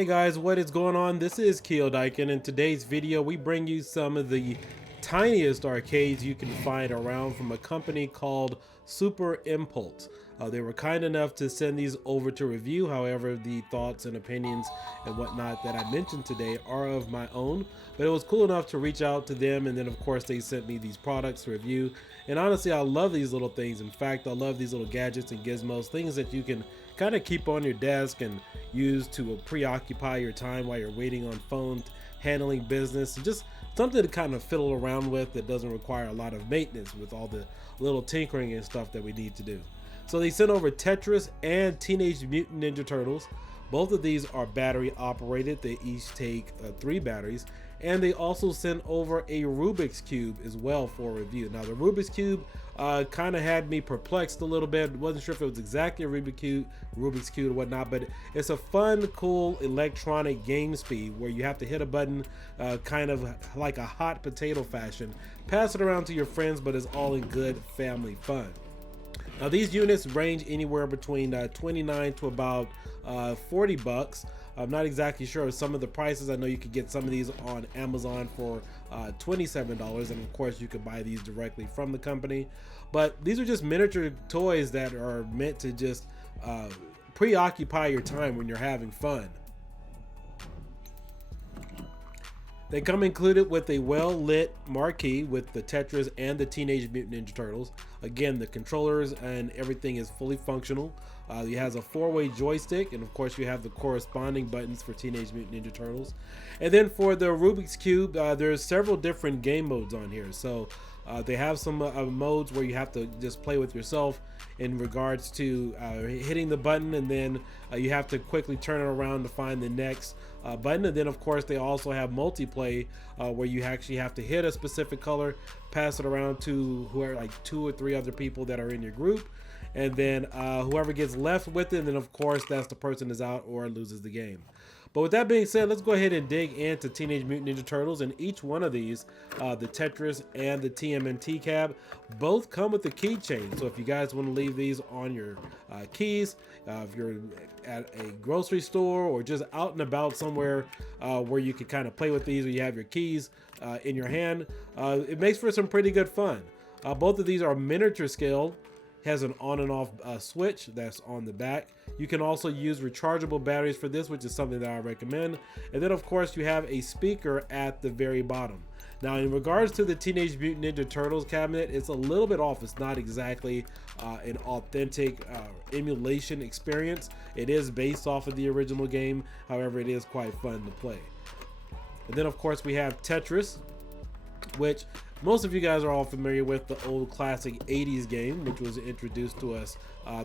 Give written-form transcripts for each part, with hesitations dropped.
Hey guys, what is going on? This is Kiodiekin. In today's video, we bring you some of the tiniest arcades you can find around from a company called Super Impulse. They were kind enough to send these over to review. However, the thoughts and opinions and whatnot that I mentioned today are of my own, but it was cool enough to reach out to them, and then of course they sent me these products to review. And honestly, I love these little things. In fact, I love these little gadgets and gizmos, things that you can kind of keep on your desk and use to preoccupy your time while you're waiting on phone, handling business, and just something to kind of fiddle around with that doesn't require a lot of maintenance with all the little tinkering and stuff that we need to do. So they sent over Tetris and Teenage Mutant Ninja Turtles. Both of these are battery operated. They each take 3 batteries. And they also sent over a Rubik's Cube as well for review. Now the Rubik's Cube kind of had me perplexed a little bit. Wasn't sure if it was exactly a Rubik's Cube or whatnot, but it's a fun, cool electronic game speed where you have to hit a button kind of like a hot potato fashion. Pass it around to your friends, but it's all in good family fun. Now these units range anywhere between 29 to about 40 bucks. I'm not exactly sure of some of the prices. I know you could get some of these on Amazon for $27, and of course you could buy these directly from the company. But these are just miniature toys that are meant to just preoccupy your time when you're having fun. They come included with a well-lit marquee with the Tetris and the Teenage Mutant Ninja Turtles. Again, the controllers and everything is fully functional. It has a 4-way joystick, and of course you have the corresponding buttons for Teenage Mutant Ninja Turtles. And then for the Rubik's Cube, there's several different game modes on here. So they have some modes where you have to just play with yourself in regards to hitting the button, and then you have to quickly turn it around to find the next button. And then of course they also have multiplayer where you actually have to hit a specific color, pass it around to whoever, like 2 or 3 other people that are in your group, and then whoever gets left with it, and then of course that's the person is out or loses the game. But with that being said, let's go ahead and dig into Teenage Mutant Ninja Turtles. And each one of these, the Tetris and the TMNT cab, both come with a keychain. So if you guys want to leave these on your keys, if you're at a grocery store or just out and about somewhere where you can kind of play with these, or you have your keys in your hand, it makes for some pretty good fun. Both of these are miniature scale. Has an on and off switch that's on the back. You can also use rechargeable batteries for this, which is something that I recommend. And then of course you have a speaker at the very bottom. Now in regards to the Teenage Mutant Ninja Turtles cabinet, it's a little bit off. It's not exactly an authentic emulation experience. It is based off of the original game. However, it is quite fun to play. And then of course we have Tetris, which most of you guys are all familiar with, the old classic 80s game, which was introduced to us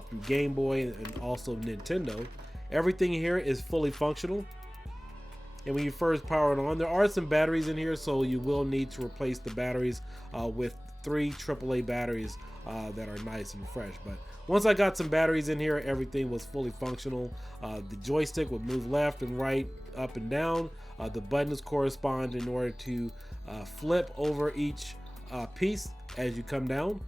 through Game Boy and also Nintendo. Everything here is fully functional. And when you first power it on, there are some batteries in here, so you will need to replace the batteries with 3 AAA batteries that are nice and fresh. But once I got some batteries in here, everything was fully functional. The joystick would move left and right, up and down. The buttons correspond in order to flip over each piece as you come down.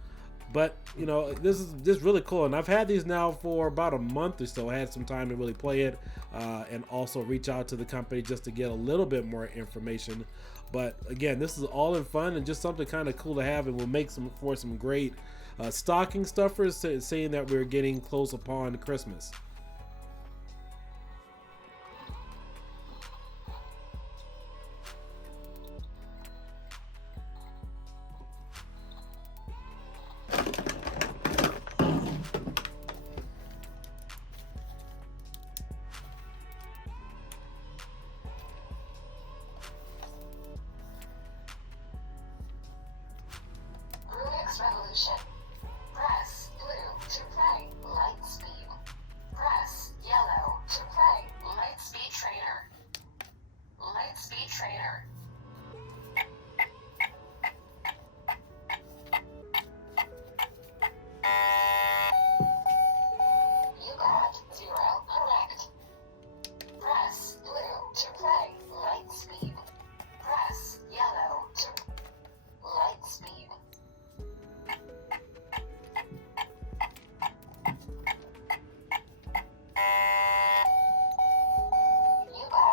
But you know, this is really cool, and I've had these now for about a month or so. I had some time to really play it and also reach out to the company just to get a little bit more information. But again, this is all in fun and just something kind of cool to have, and will make for some great stocking stuffers, saying that we're getting close upon Christmas. Rubiks Revolution. Press blue to play light speed. Press yellow to play light speed trainer. Light speed trainer. You got 0 correct. Press blue to play light speed. Press yellow to light speed. You got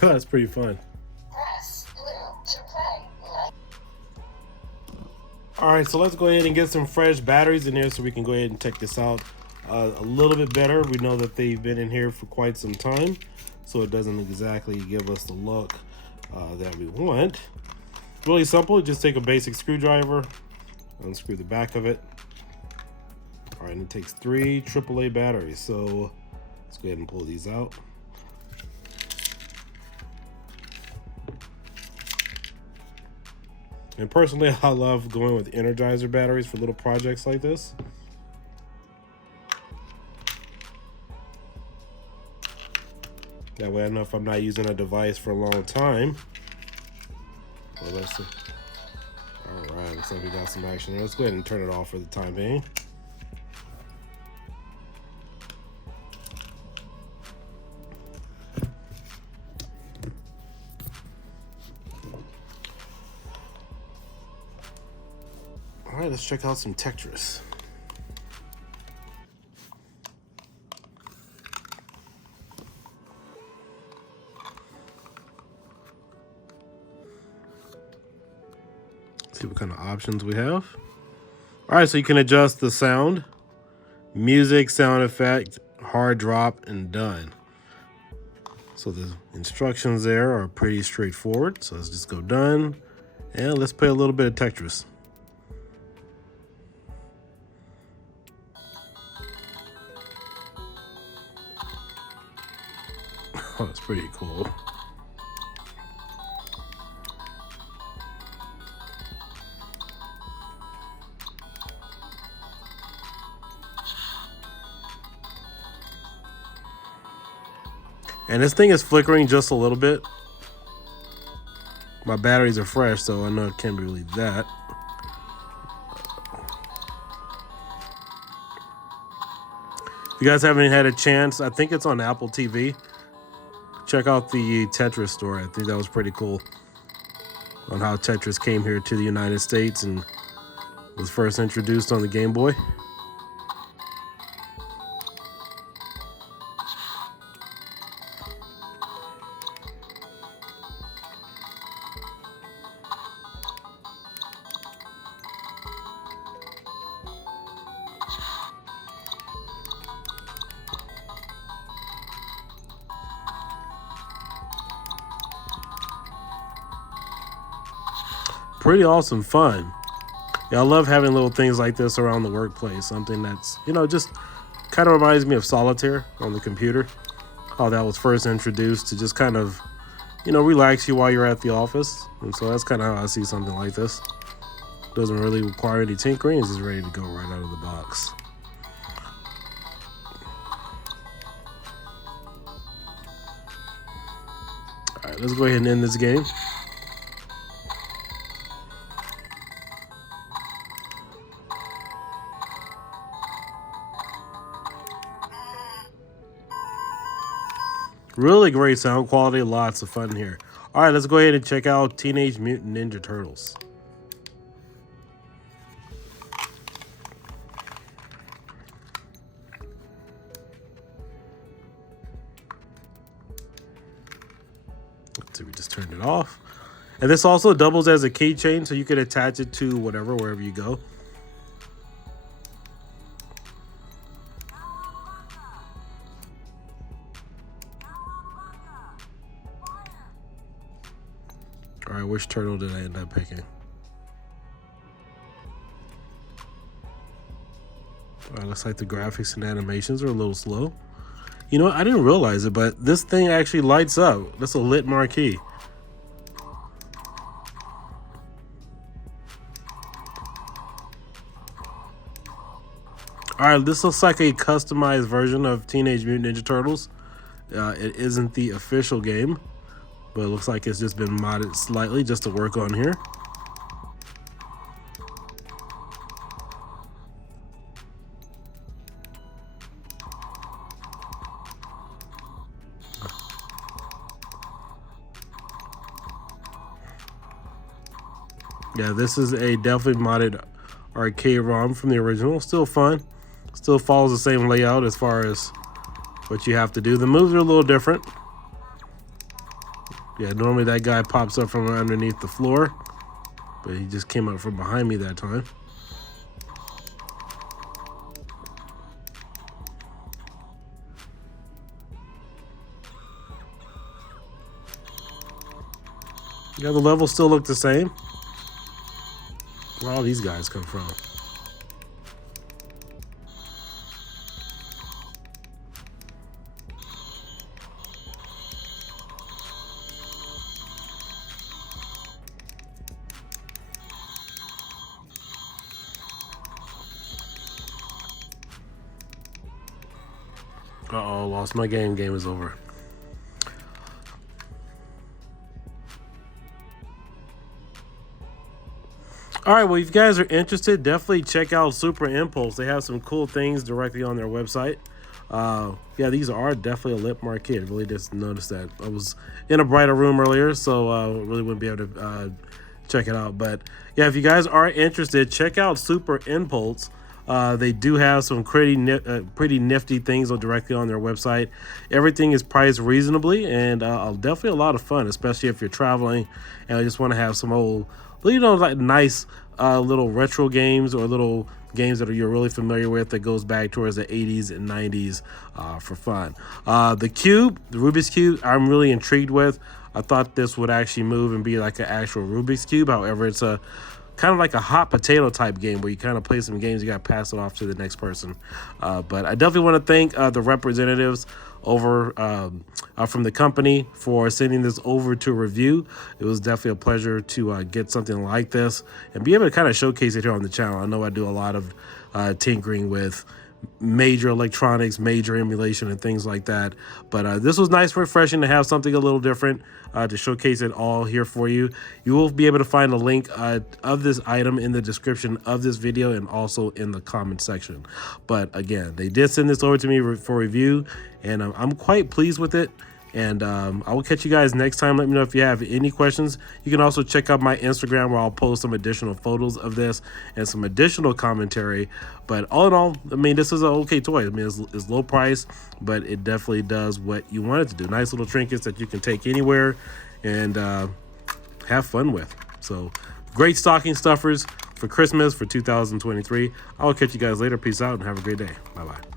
That's pretty fun. Press blue to play. Light. All right, so let's go ahead and get some fresh batteries in here so we can go ahead and check this out a little bit better. We know that they've been in here for quite some time, so it doesn't exactly give us the look that we want. Really simple. Just take a basic screwdriver, unscrew the back of it. All right, and it takes 3 AAA batteries. So let's go ahead and pull these out. And personally, I love going with Energizer batteries for little projects like this. That way I know if I'm not using a device for a long time. Well, let's see. All right, looks like we got some action there. Let's go ahead and turn it off for the time being. All right, let's check out some Tetris. See what kind of options we have. All right, so you can adjust the sound, music, sound effect, hard drop, and done. So the instructions there are pretty straightforward. So let's just go done, and let's play a little bit of Tetris. Oh, that's pretty cool. And this thing is flickering just a little bit. My batteries are fresh, so I know it can't be really that. If you guys haven't had a chance, I think it's on Apple TV. Check out the Tetris story. I think that was pretty cool on how Tetris came here to the United States and was first introduced on the Game Boy. Pretty awesome fun. Yeah, I love having little things like this around the workplace. Something that's, just kind of reminds me of solitaire on the computer. How that was first introduced to just kind of, relax you while you're at the office. And so that's kind of how I see something like this. Doesn't really require any tinkering. It's just ready to go right out of the box. All right, let's go ahead and end this game. Really great sound quality, lots of fun here. All right, let's go ahead and check out Teenage Mutant Ninja Turtles. Let's see, we just turned it off. And this also doubles as a keychain, so you could attach it to wherever you go. All right, which turtle did I end up picking? All right, looks like the graphics and animations are a little slow. You know what? I didn't realize it, but this thing actually lights up. That's a lit marquee. All right, this looks like a customized version of Teenage Mutant Ninja Turtles. It isn't the official game, but it looks like it's just been modded slightly just to work on here. Yeah, this is a definitely modded arcade ROM from the original. Still fun. Still follows the same layout as far as what you have to do. The moves are a little different. Yeah, normally that guy pops up from underneath the floor, but he just came up from behind me that time. Yeah, the levels still look the same. Where all these guys come from? Uh-oh, lost my game. Game is over. All right, well, if you guys are interested, definitely check out Super Impulse. They have some cool things directly on their website. Yeah, these are definitely a lit marquee. I really just noticed that. I was in a brighter room earlier, so really wouldn't be able to check it out. But yeah, if you guys are interested, check out Super Impulse. They do have some pretty nifty things directly on their website. Everything is priced reasonably, and definitely a lot of fun, especially if you're traveling and I just want to have some old, like nice little retro games or little games that you're really familiar with that goes back towards the 80s and 90s for fun. The Rubik's Cube, I'm really intrigued with. I thought this would actually move and be like an actual Rubik's Cube. However, it's a kind of like a hot potato type game where you kind of play some games, you got to pass it off to the next person. But I definitely want to thank the representatives over from the company for sending this over to review. It was definitely a pleasure to get something like this and be able to kind of showcase it here on the channel. I know I do a lot of tinkering with major electronics, major emulation, and things like that. But this was nice, refreshing to have something a little different to showcase it all here for you. You will be able to find a link of this item in the description of this video and also in the comment section. But again, they did send this over to me for review, and I'm quite pleased with it. And I will catch you guys next time. Let me know if you have any questions. You can also check out my Instagram where I'll post some additional photos of this and some additional commentary. But all in all, I mean, this is an okay toy. I mean, it's low price, but it definitely does what you want it to do. Nice little trinkets that you can take anywhere and have fun with. So great stocking stuffers for Christmas for 2023. I'll catch you guys later. Peace out and have a great day. Bye-bye.